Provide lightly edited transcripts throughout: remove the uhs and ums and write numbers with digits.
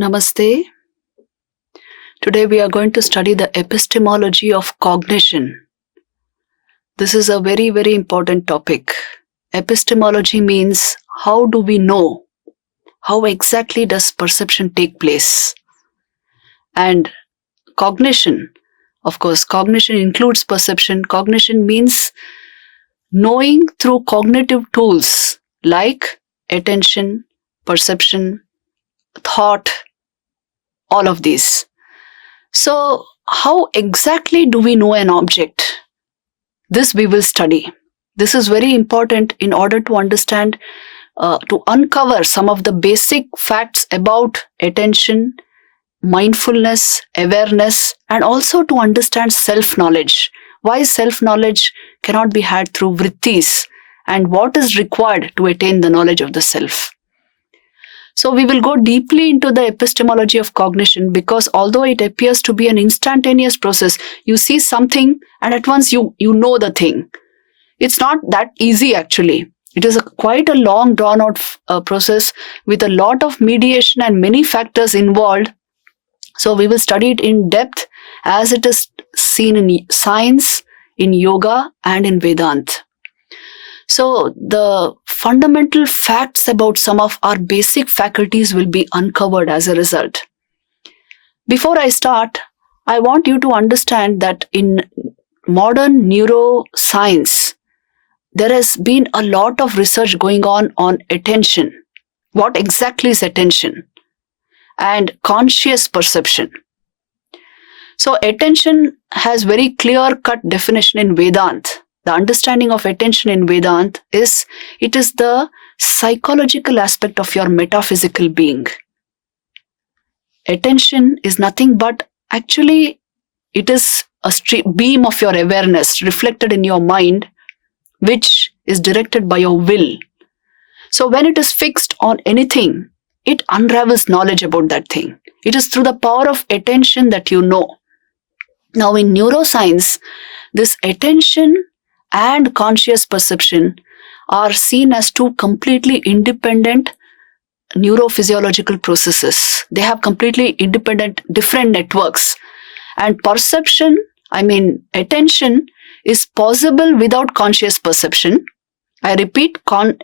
Namaste. Today we are going to study the epistemology of cognition. This is a very, very important topic. Epistemology means how do we know? How exactly does perception take place? And cognition, of course, cognition includes perception. Cognition means knowing through cognitive tools like attention, perception, thought, all of these. So, how exactly do we know an object? This we will study. This is very important in order to understand, to uncover some of the basic facts about attention, mindfulness, awareness, and also to understand self-knowledge. Why self-knowledge cannot be had through vrittis and what is required to attain the knowledge of the self. So we will go deeply into the epistemology of cognition because although it appears to be an instantaneous process, you see something and at once you know the thing. It's not that easy actually. It is quite a long drawn out process with a lot of mediation and many factors involved. So we will study it in depth as it is seen in science, in yoga and in Vedanta. So the fundamental facts about some of our basic faculties will be uncovered as a result. Before I start, I want you to understand that in modern neuroscience, there has been a lot of research going on attention. What exactly is attention? And conscious perception. So attention has very clear-cut definition in Vedanta. The understanding of attention in Vedanta is it is the psychological aspect of your metaphysical being. Attention is nothing but actually it is a beam of your awareness reflected in your mind which is directed by your will. So when it is fixed on anything, it unravels knowledge about that thing. It is through the power of attention that you know. Now in neuroscience, this attention and conscious perception are seen as two completely independent neurophysiological processes. They have completely independent, different networks. And perception, attention is possible without conscious perception. I repeat,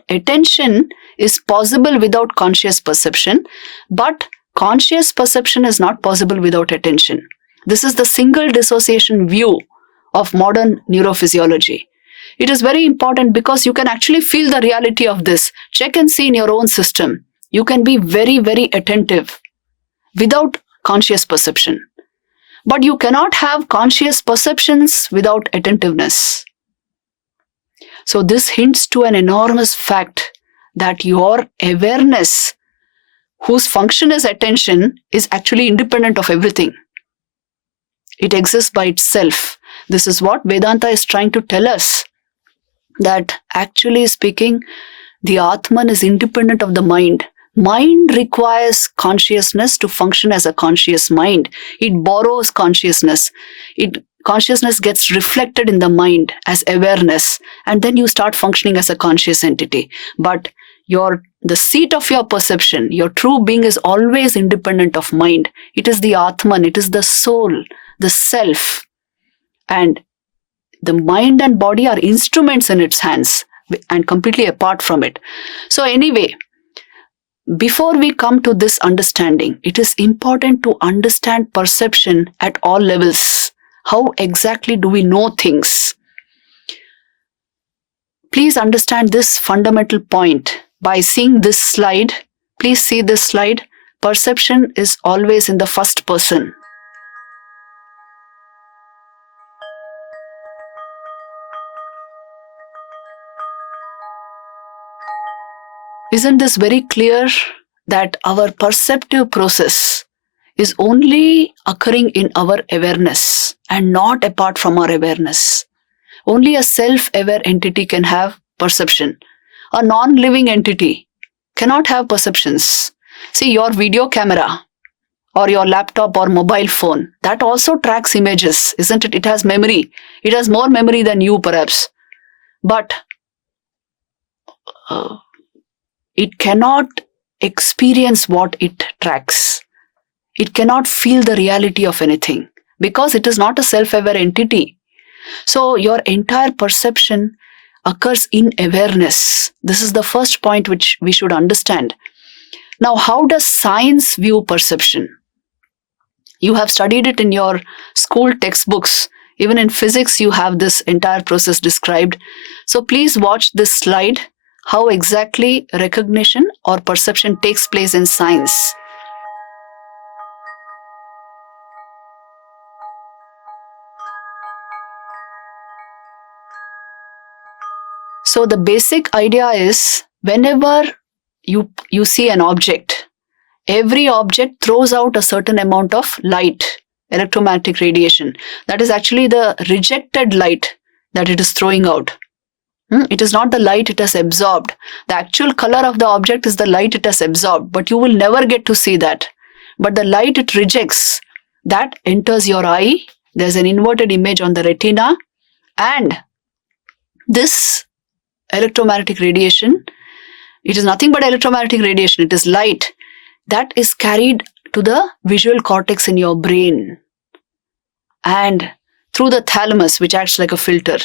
attention is possible without conscious perception, but conscious perception is not possible without attention. This is the single dissociation view of modern neurophysiology. It is very important because you can actually feel the reality of this. Check and see in your own system. You can be very, very attentive without conscious perception. But you cannot have conscious perceptions without attentiveness. So this hints to an enormous fact that your awareness, whose function is attention, is actually independent of everything. It exists by itself. This is what Vedanta is trying to tell us. That actually speaking, the Atman is independent of the mind. Mind requires consciousness to function as a conscious mind. It borrows consciousness. Consciousness gets reflected in the mind as awareness, and then you start functioning as a conscious entity. But the seat of your perception, your true being is always independent of mind. It is the Atman, it is the soul, the self. And the mind and body are instruments in its hands and completely apart from it. So anyway, before we come to this understanding, it is important to understand perception at all levels. How exactly do we know things? Please understand this fundamental point by seeing this slide. Please see this slide. Perception is always in the first person. Isn't this very clear that our perceptive process is only occurring in our awareness and not apart from our awareness? Only a self-aware entity can have perception. A non-living entity cannot have perceptions. See, your video camera or your laptop or mobile phone, that also tracks images, isn't it? It has memory. It has more memory than you perhaps. But it cannot experience what it tracks. it cannot feel the reality of anything because it is not a self-aware entity. So your entire perception occurs in awareness. This is the first point which we should understand. Now, how does science view perception? You have studied it in your school textbooks. Even in physics, you have this entire process described. So please watch this slide, how exactly recognition or perception takes place in science. So the basic idea is, whenever you see an object, every object throws out a certain amount of light, electromagnetic radiation. That is actually the rejected light that it is throwing out. It is not the light it has absorbed. The actual color of the object is the light it has absorbed, but you will never get to see that. But the light it rejects, that enters your eye. There's an inverted image on the retina, and this electromagnetic radiation, it is nothing but electromagnetic radiation. It is light that is carried to the visual cortex in your brain and through the thalamus, which acts like a filter.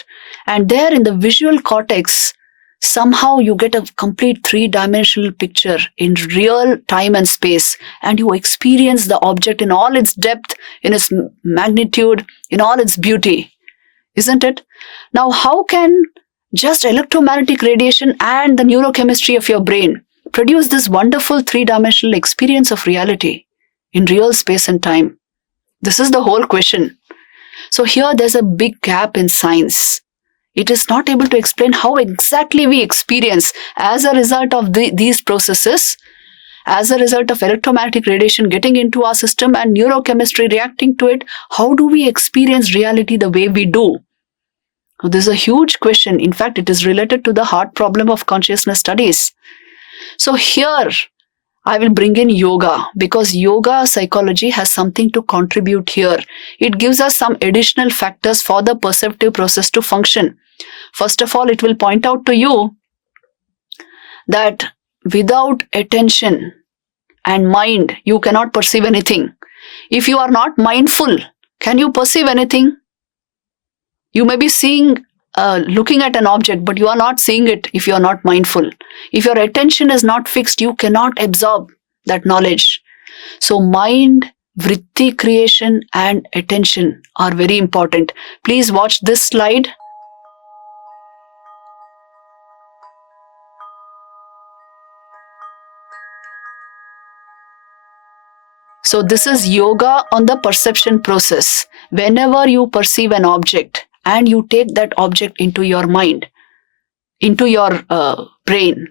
And there in the visual cortex, somehow you get a complete three-dimensional picture in real time and space, and you experience the object in all its depth, in its magnitude, in all its beauty. Isn't it? Now, how can just electromagnetic radiation and the neurochemistry of your brain produce this wonderful three-dimensional experience of reality in real space and time? This is the whole question. So here there's a big gap in science. It is not able to explain how exactly we experience as a result of these processes, as a result of electromagnetic radiation getting into our system and neurochemistry reacting to it. How do we experience reality the way we do? So this is a huge question. In fact, it is related to the hard problem of consciousness studies. So here, I will bring in yoga, because yoga psychology has something to contribute here. It gives us some additional factors for the perceptive process to function. First of all, it will point out to you that without attention and mind, you cannot perceive anything. If you are not mindful, can you perceive anything? You may be looking at an object, but you are not seeing it if you are not mindful. If your attention is not fixed, you cannot absorb that knowledge. So mind, vritti creation and attention are very important. Please watch this slide. So this is yoga on the perception process. Whenever you perceive an object and you take that object into your mind, into your brain,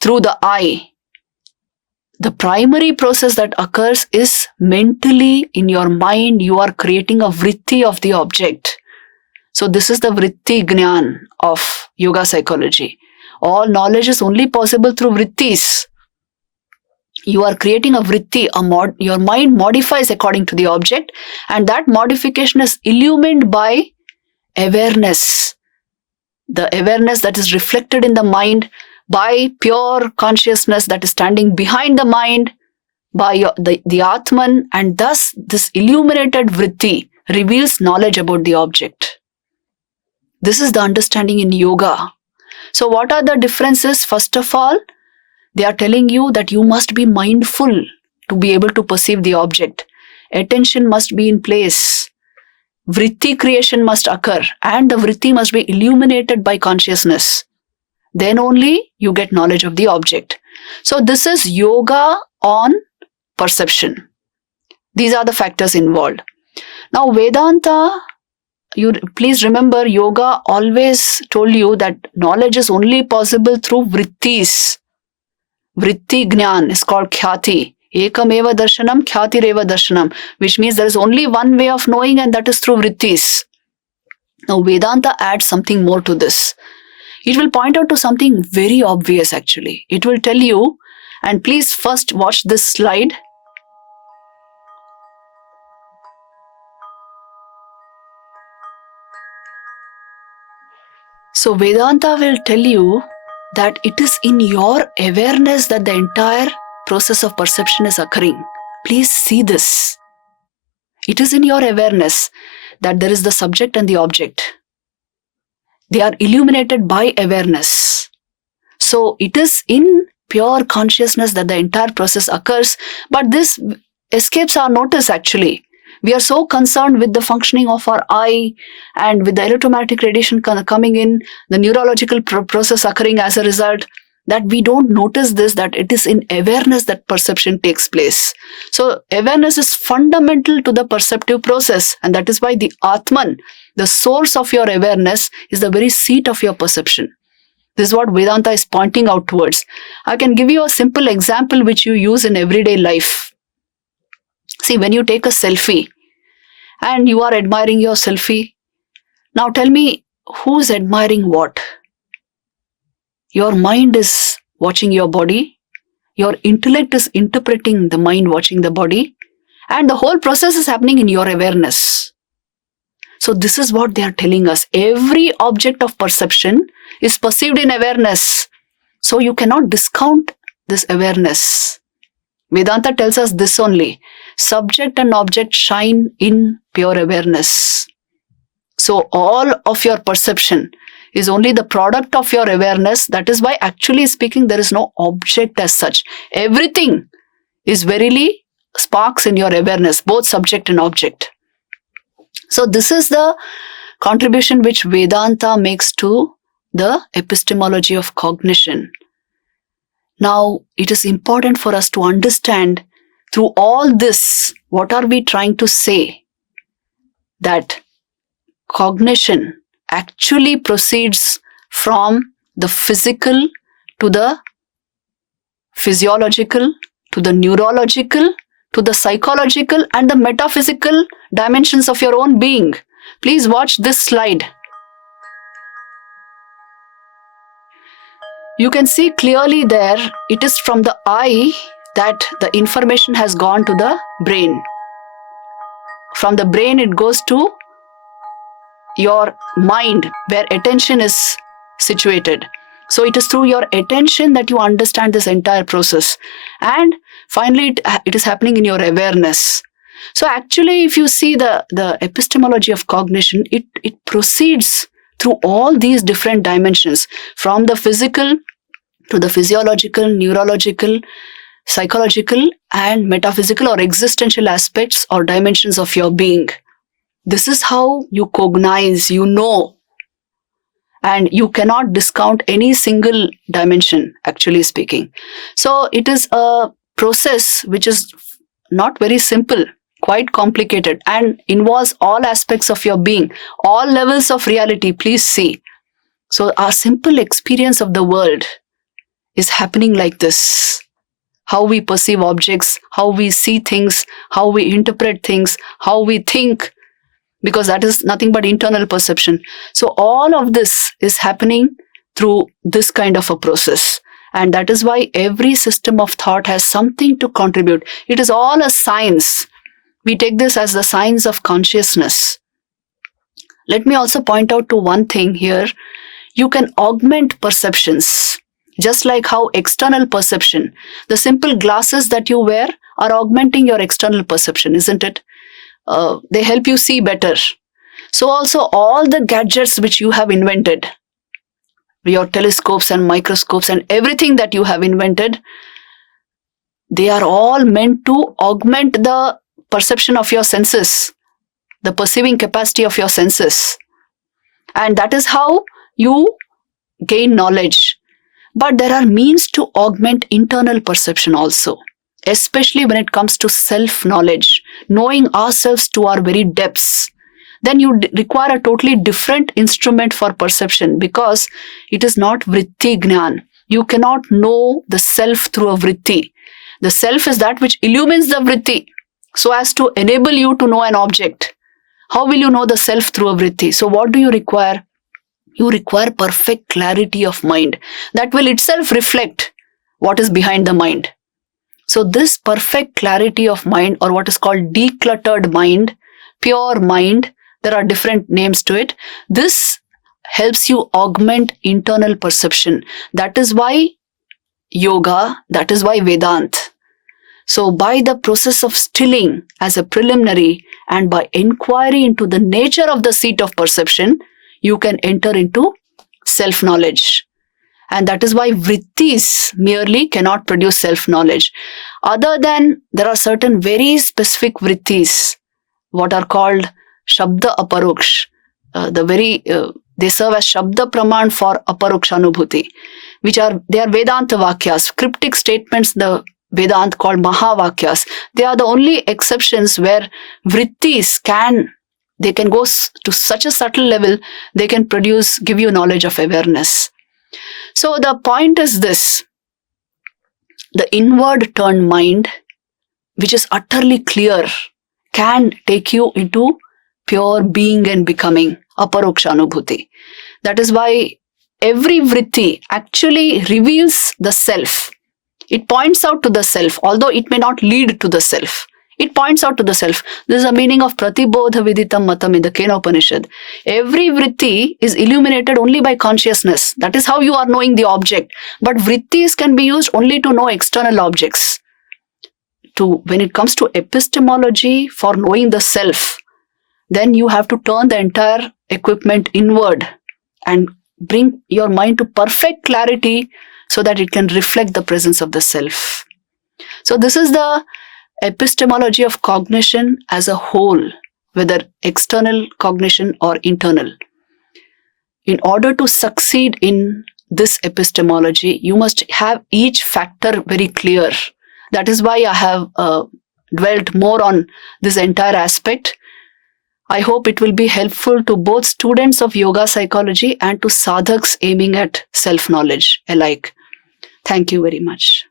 through the eye, the primary process that occurs is mentally in your mind, you are creating a vritti of the object. So this is the vritti jnana of yoga psychology. All knowledge is only possible through vrittis. You are creating a vritti, your mind modifies according to the object, and that modification is illumined by awareness. The awareness that is reflected in the mind by pure consciousness that is standing behind the mind, by the Atman, and thus this illuminated vritti reveals knowledge about the object. This is the understanding in yoga. So what are the differences? First of all, they are telling you that you must be mindful to be able to perceive the object. Attention must be in place. Vritti creation must occur, and the vritti must be illuminated by consciousness. Then only you get knowledge of the object. So this is yoga on perception. These are the factors involved. Now Vedanta, please remember, yoga always told you that knowledge is only possible through vrittis. Vritti jnana is called khyati. Ekameva darshanam, khyatireva darshanam, which means there is only one way of knowing, and that is through vrittis. Now Vedanta adds something more to this. It will point out to something very obvious actually. It will tell you, and please first watch this slide. So Vedanta will tell you that it is in your awareness that the entire process of perception is occurring. Please see this. It is in your awareness that there is the subject and the object. They are illuminated by awareness. So it is in pure consciousness that the entire process occurs, but this escapes our notice actually. We are so concerned with the functioning of our eye and with the electromagnetic radiation coming in, the neurological process occurring as a result, that we don't notice this, that it is in awareness that perception takes place. So awareness is fundamental to the perceptive process, and that is why the Atman, the source of your awareness, is the very seat of your perception. This is what Vedanta is pointing out towards. I can give you a simple example which you use in everyday life. See, when you take a selfie and you are admiring your selfie, now tell me, who's admiring what? Your mind is watching your body, your intellect is interpreting the mind watching the body, and the whole process is happening in your awareness. So this is what they are telling us. Every object of perception is perceived in awareness. So you cannot discount this awareness. Vedanta tells us this only. Subject and object shine in pure awareness. So all of your perception is only the product of your awareness. That is why, actually speaking, there is no object as such. Everything is verily sparks in your awareness, both subject and object. So this is the contribution which Vedanta makes to the epistemology of cognition. Now, it is important for us to understand through all this, what are we trying to say? That cognition actually proceeds from the physical to the physiological, to the neurological, to the psychological and the metaphysical dimensions of your own being. Please watch this slide. You can see clearly there, it is from the eye that the information has gone to the brain. From the brain it goes to your mind, where attention is situated. So it is through your attention that you understand this entire process. And finally, it is happening in your awareness. So actually, if you see the epistemology of cognition, it proceeds through all these different dimensions, from the physical to the physiological, neurological, psychological, and metaphysical or existential aspects or dimensions of your being. This is how you cognize, you know. And you cannot discount any single dimension, actually speaking. So it is a process which is not very simple, quite complicated, and involves all aspects of your being, all levels of reality. Please see. So our simple experience of the world is happening like this. How we perceive objects, how we see things, how we interpret things, how we think, because that is nothing but internal perception. So all of this is happening through this kind of a process. And that is why every system of thought has something to contribute. It is all a science. We take this as the science of consciousness. Let me also point out to one thing here. You can augment perceptions, just like how external perception, the simple glasses that you wear are augmenting your external perception, isn't it? They help you see better. So also all the gadgets which you have invented, your telescopes and microscopes and everything that you have invented, they are all meant to augment the perception of your senses, the perceiving capacity of your senses. And that is how you gain knowledge. But there are means to augment internal perception also, especially when it comes to self-knowledge, knowing ourselves to our very depths. Then you require a totally different instrument for perception, because it is not vritti jnana. You cannot know the self through a vritti. The self is that which illumines the vritti so as to enable you to know an object. How will you know the self through a vritti? So what do you require? You require perfect clarity of mind that will itself reflect what is behind the mind. So this perfect clarity of mind, or what is called decluttered mind, pure mind, there are different names to it. This helps you augment internal perception. That is why yoga, that is why Vedanta. So by the process of stilling as a preliminary and by inquiry into the nature of the seat of perception, you can enter into self-knowledge. And that is why vrittis merely cannot produce self-knowledge. Other than there are certain very specific vrittis, what are called Shabda Aparoksh. They serve as Shabda Praman for Aparokshanubhuti, they are Vedanta Vakyas, cryptic statements the Vedanta called Mahavakyas. They are the only exceptions where vrittis can go to such a subtle level, they can give you knowledge of awareness. So the point is this: the inward turned mind, which is utterly clear, can take you into pure being and becoming, aparokshanubhuti. That is why every vritti actually reveals the self. It points out to the self, although it may not lead to the self. It points out to the self. This is the meaning of pratibodha viditam matam in the Kenopanishad. Every vritti is illuminated only by consciousness. That is how you are knowing the object. But vrittis can be used only to know external objects. When it comes to epistemology for knowing the self, then you have to turn the entire equipment inward and bring your mind to perfect clarity so that it can reflect the presence of the self. So this is the epistemology of cognition as a whole, whether external cognition or internal. In order to succeed in this epistemology, you must have each factor very clear. That is why I have dwelt more on this entire aspect. I hope it will be helpful to both students of yoga psychology and to sadhaks aiming at self-knowledge alike. Thank you very much.